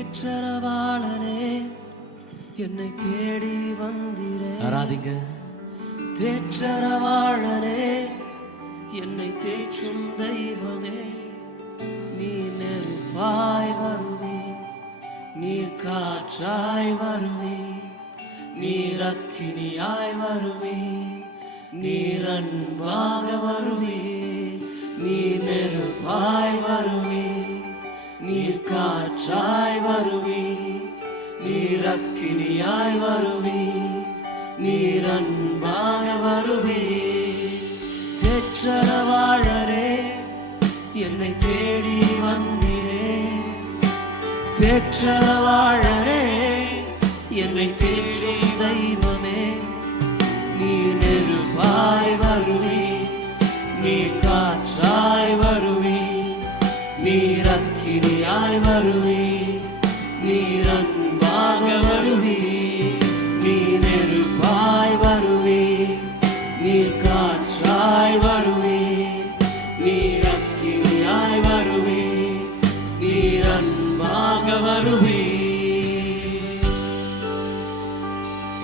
தேற்றரவாளனே என்னை தேடி வந்திரே. ஆராதிங்க. தேற்றரவாளனே என்னை தேற்றும் தெய்வமே, நீ நெருப்பாய் வருவே, நீர் காற்றாய் வருவே, நீர் அக்கினியாய் வருவே, நீர் அன்பாக வருவே, நீ நெருப்பாய் வருவே, நீர் காற்றாய் வருவே, நீர் அக்கினியாய் வருவே, நீர் அன்பாக வருவே. தேற்றரவாளரே என்னை தேடி வந்திரே. தேற்றரவாளரே என்னை தேற்றும் தெய்வமே, நீ நெருப்பாய் வருவே, நீ காற்றாய் வருவே, நீர் அக்கினியாய் வருவே, நீர் அன்பாக வருவே, நீ நெருப்பாய் வருவே, நீர் காற்றாய் வருவே, நீர் அக்கினியாய் வருவே, நீர் அன்பாக வருவே.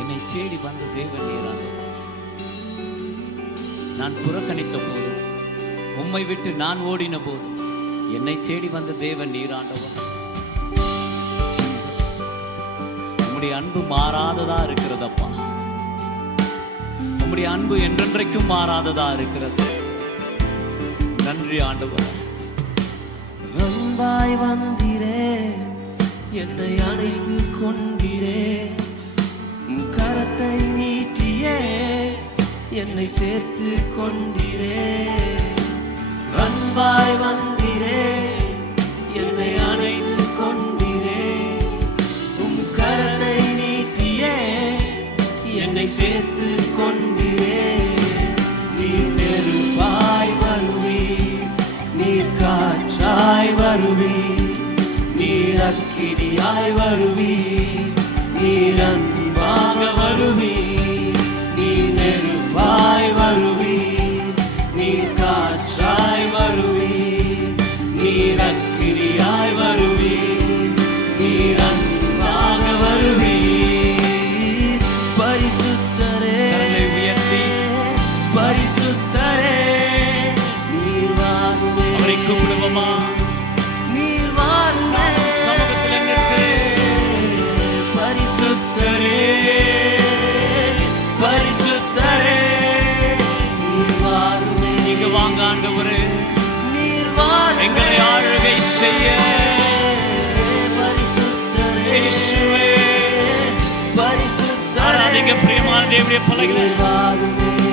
என்னை தேடி வந்த தேவன் நீரானவர். நான் புறக்கணித்த போது, உம்மை விட்டு நான் ஓடின போது, என்னை தேடி வந்த தேவன் நீராண்டவர். ஜீசஸ், உம்முடைய அன்பு மாறாததா இருக்கிறதப்பா. உம்முடைய அன்பு என்றென்றைக்கும் மாறாததா இருக்கிறது. நன்றி ஆண்டவர். அன்பாய் வந்திரே, என்னை அணைத்து கொண்டிரே, கரத்தை நீட்டியே என்னை சேர்த்து கொண்டிரே. அன்பாய் வந்திரே, என்னை அணைத்து கொண்டிரே, உம் கரத்தை நீட்டியே என்னை சேர்த்து கொண்டிரே. நீ நெருப்பாய் வருவே, நீர் காற்றாய் வருவே, நீர் அக்கினியாய் வருவே, நீர் அன்பாக வருவே, நீ நெருப்பாய் வருவே, நீர் காற்றாய் வருவே, நீர் அக்கினியாய் வருவே, நீர் அன்பாக வருவே. பரிசுத்தரே, பரிசுத்தரே, நீர் வாருமே. அவரை கூப்பிடுவோமா? நீர் வாருமே. சமூகத்தில் நின்று பரிசுத்தரே, பரிசுத்தரே, நீர் வாருமே. நீங்க வாங்க ஆண்டவரே, நீர் வாருமே. எங்களை ஆளுகை செய்ய. பரிசுத்தரே, இயேசுவே, பரிசுத்தரே, ஆராதிங்க பிரியமான தேவனுடைய பிள்ளைகளே. நீர் வாருமே.